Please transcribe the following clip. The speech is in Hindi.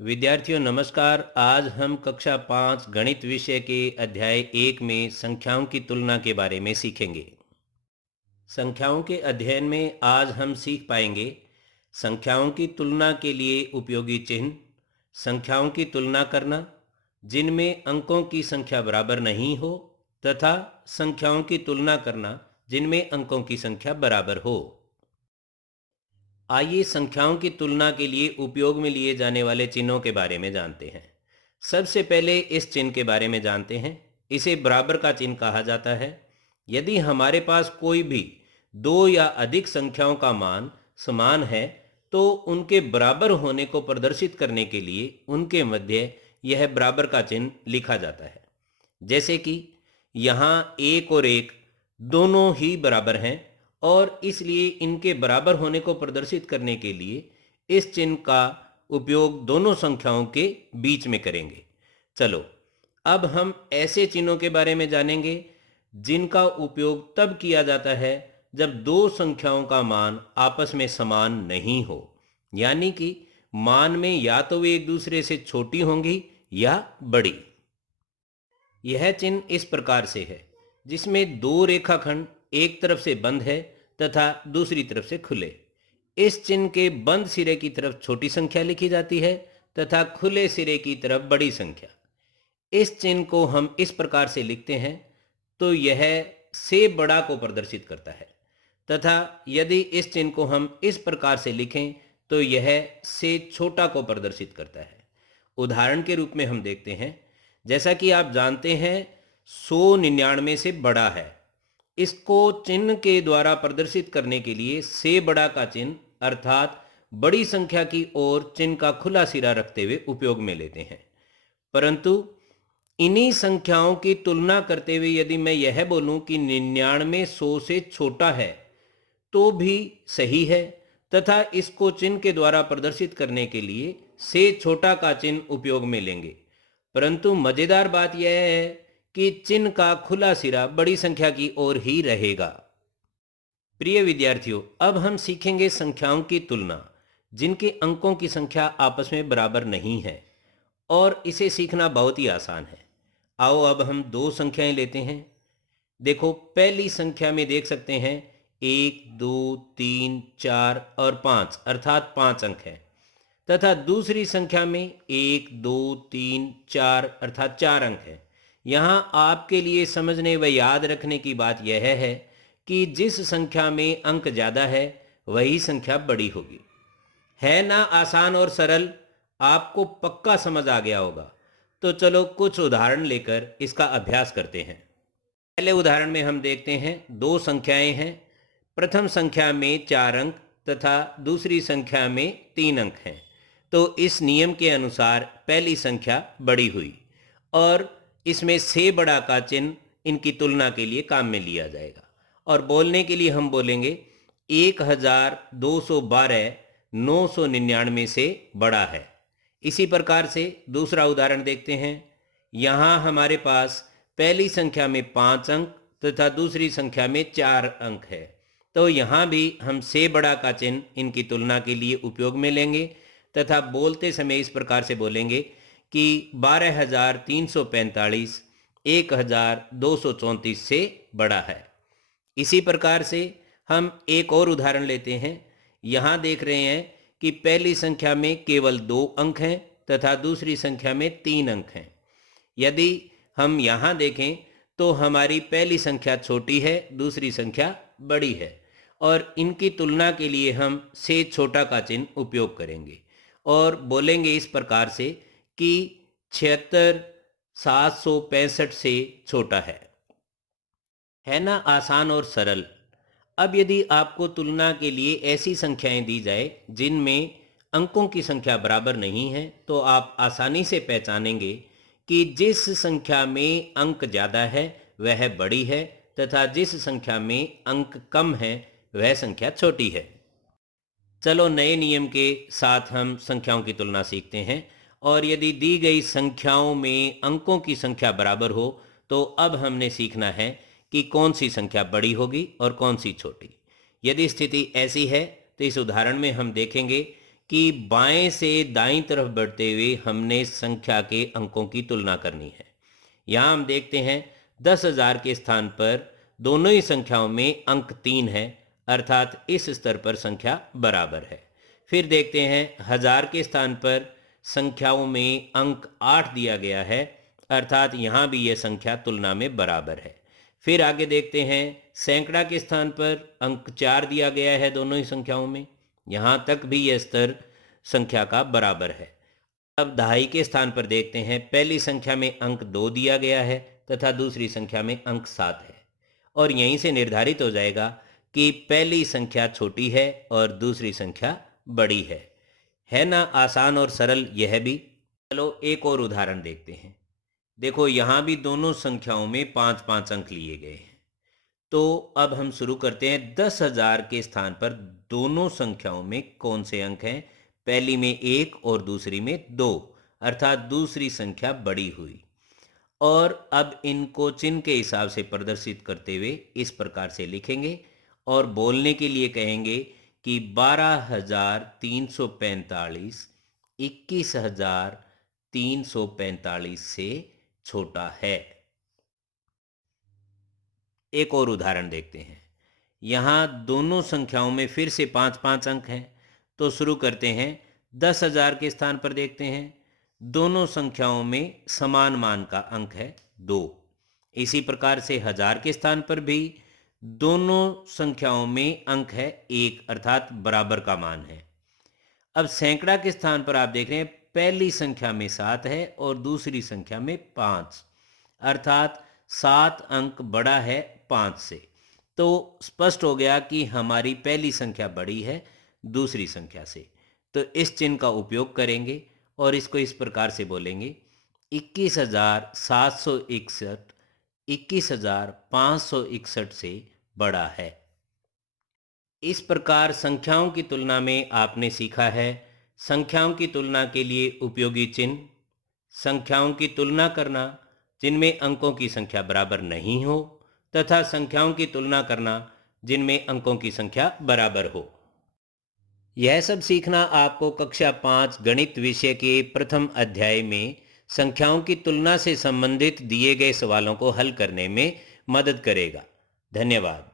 विद्यार्थियों नमस्कार। आज हम कक्षा 5 गणित विषय के अध्याय 1 में संख्याओं की तुलना के बारे में सीखेंगे। संख्याओं के अध्ययन में आज हम सीख पाएंगे संख्याओं की तुलना के लिए उपयोगी चिन्ह, संख्याओं की तुलना करना जिनमें अंकों की संख्या बराबर नहीं हो तथा संख्याओं की तुलना करना जिनमें अंकों की संख्या बराबर हो। आइए संख्याओं की तुलना के लिए उपयोग में लिए जाने वाले चिन्हों के बारे में जानते हैं। सबसे पहले इस चिन्ह के बारे में जानते हैं। इसे बराबर का चिन्ह कहा जाता है। यदि हमारे पास कोई भी दो या अधिक संख्याओं का मान समान है तो उनके बराबर होने को प्रदर्शित करने के लिए उनके मध्य यह बराबर का चिन्ह लिखा जाता है। जैसे कि यहाँ एक और एक दोनों ही बराबर हैं और इसलिए इनके बराबर होने को प्रदर्शित करने के लिए इस चिन्ह का उपयोग दोनों संख्याओं के बीच में करेंगे। चलो अब हम ऐसे चिन्हों के बारे में जानेंगे जिनका उपयोग तब किया जाता है जब दो संख्याओं का मान आपस में समान नहीं हो, यानी कि मान में या तो वे एक दूसरे से छोटी होंगी या बड़ी। यह चिन्ह इस प्रकार से है जिसमें दो रेखाखंड एक तरफ से बंद है तथा दूसरी तरफ से खुले। इस चिन्ह के बंद सिरे की तरफ छोटी संख्या लिखी जाती है तथा खुले सिरे की तरफ बड़ी संख्या। इस चिन्ह को हम इस प्रकार से लिखते हैं तो यह से बड़ा को प्रदर्शित करता है तथा यदि इस चिन्ह को हम इस प्रकार से लिखें तो यह से छोटा को प्रदर्शित करता है। उदाहरण के रूप में हम देखते हैं, जैसा कि आप जानते हैं 199 से बड़ा है। इसको चिन्ह के द्वारा प्रदर्शित करने के लिए से बड़ा का चिन्ह अर्थात बड़ी संख्या की ओर चिन्ह का खुला सिरा रखते हुए उपयोग में लेते हैं। परंतु इन्हीं संख्याओं की तुलना करते हुए यदि मैं यह बोलूं कि 99 100 से छोटा है तो भी सही है तथा इसको चिन्ह के द्वारा प्रदर्शित करने के लिए से छोटा का चिन्ह उपयोग में लेंगे। परंतु मजेदार बात यह है कि चिन्ह का खुला सिरा बड़ी संख्या की ओर ही रहेगा। प्रिय विद्यार्थियों, अब हम सीखेंगे संख्याओं की तुलना जिनके अंकों की संख्या आपस में बराबर नहीं है और इसे सीखना बहुत ही आसान है। आओ अब हम दो संख्याएं लेते हैं। देखो पहली संख्या में देख सकते हैं 1 2 3 4 और 5 अर्थात 5 अंक है तथा दूसरी संख्या में 1 2 3 4 अर्थात 4 अंक है। यहाँ आपके लिए समझने व याद रखने की बात यह है कि जिस संख्या में अंक ज़्यादा है वही संख्या बड़ी होगी। है ना आसान और सरल, आपको पक्का समझ आ गया होगा। तो चलो कुछ उदाहरण लेकर इसका अभ्यास करते हैं। पहले उदाहरण में हम देखते हैं दो संख्याएं हैं। प्रथम संख्या में 4 अंक तथा दूसरी संख्या में 3 अंक हैं। तो इस नियम के अनुसार पहली संख्या बड़ी हुई और इसमें से बड़ा का चिन्ह इनकी तुलना के लिए काम में लिया जाएगा और बोलने के लिए हम बोलेंगे 1212 999 से बड़ा है। इसी प्रकार से दूसरा उदाहरण देखते हैं। यहाँ हमारे पास पहली संख्या में 5 अंक तथा दूसरी संख्या में 4 अंक है। तो यहाँ भी हम से बड़ा का चिन्ह इनकी तुलना के लिए उपयोग में लेंगे तथा बोलते समय इस प्रकार से बोलेंगे कि 12,345 1,234 से बड़ा है। इसी प्रकार से हम एक और उदाहरण लेते हैं। यहाँ देख रहे हैं कि पहली संख्या में केवल 2 अंक हैं तथा दूसरी संख्या में 3 अंक हैं। यदि हम यहाँ देखें तो हमारी पहली संख्या छोटी है, दूसरी संख्या बड़ी है और इनकी तुलना के लिए हम से छोटा का चिन्ह उपयोग करेंगे और बोलेंगे इस प्रकार से कि 76,765 से छोटा है ना आसान और सरल। अब यदि आपको तुलना के लिए ऐसी संख्याएं दी जाए जिनमें अंकों की संख्या बराबर नहीं है तो आप आसानी से पहचानेंगे कि जिस संख्या में अंक ज़्यादा है वह बड़ी है तथा जिस संख्या में अंक कम है वह संख्या छोटी है। चलो नए नियम के साथ हम संख्याओं की तुलना सीखते हैं और यदि दी गई संख्याओं में अंकों की संख्या बराबर हो तो अब हमने सीखना है कि कौन सी संख्या बड़ी होगी और कौन सी छोटी। यदि स्थिति ऐसी है तो इस उदाहरण में हम देखेंगे कि बाएं से दाईं तरफ बढ़ते हुए हमने संख्या के अंकों की तुलना करनी है। यहाँ हम देखते हैं 10,000 के स्थान पर दोनों ही संख्याओं में अंक 3 है, अर्थात इस स्तर पर संख्या बराबर है। फिर देखते हैं 1000 के स्थान पर संख्याओं में अंक 8 दिया गया है, अर्थात यहाँ भी यह संख्या तुलना में बराबर है। फिर आगे देखते हैं सैकड़ा के स्थान पर अंक 4 दिया गया है दोनों ही संख्याओं में, यहाँ तक भी यह स्तर संख्या का बराबर है। अब दहाई के स्थान पर देखते हैं, पहली संख्या में अंक 2 दिया गया है तथा दूसरी संख्या में अंक 7 है, और यहीं से निर्धारित हो जाएगा कि पहली संख्या छोटी है और दूसरी संख्या बड़ी है ना आसान और सरल यह भी। चलो एक और उदाहरण देखते हैं। देखो यहाँ भी दोनों संख्याओं में 5-5 अंक लिए गए हैं। तो अब हम शुरू करते हैं। 10,000 के स्थान पर दोनों संख्याओं में कौन से अंक हैं? पहली में 1 और दूसरी में 2, अर्थात दूसरी संख्या बड़ी हुई। और अब इनको चिन्ह के हिसाब से प्रदर्शित करते हुए इस प्रकार से लिखेंगे और बोलने के लिए कहेंगे कि 12,345 21,345 से छोटा है। एक और उदाहरण देखते हैं। यहाँ दोनों संख्याओं में फिर से 5-5 अंक हैं, तो शुरू करते हैं। 10,000 के स्थान पर देखते हैं, दोनों संख्याओं में समान मान का अंक है 2। इसी प्रकार से 1000 के स्थान पर भी दोनों संख्याओं में अंक है 1, अर्थात बराबर का मान है। अब सैकड़ा के स्थान पर आप देख रहे हैं, पहली संख्या में 7 है और दूसरी संख्या में 5, अर्थात 7 अंक बड़ा है 5 से। तो स्पष्ट हो गया कि हमारी पहली संख्या बड़ी है दूसरी संख्या से। तो इस चिन्ह का उपयोग करेंगे और इसको इस प्रकार से बोलेंगे, 21,761 21,561 से बड़ा है। इस प्रकार संख्याओं की तुलना में आपने सीखा है संख्याओं की तुलना के लिए उपयोगी चिन्ह, संख्याओं की तुलना करना जिनमें अंकों की संख्या बराबर नहीं हो, तथा संख्याओं की तुलना करना जिनमें अंकों की संख्या बराबर हो। यह सब सीखना आपको कक्षा 5 गणित विषय के प्रथम अध्याय में संख्याओं की तुलना से संबंधित दिए गए सवालों को हल करने में मदद करेगा। धन्यवाद।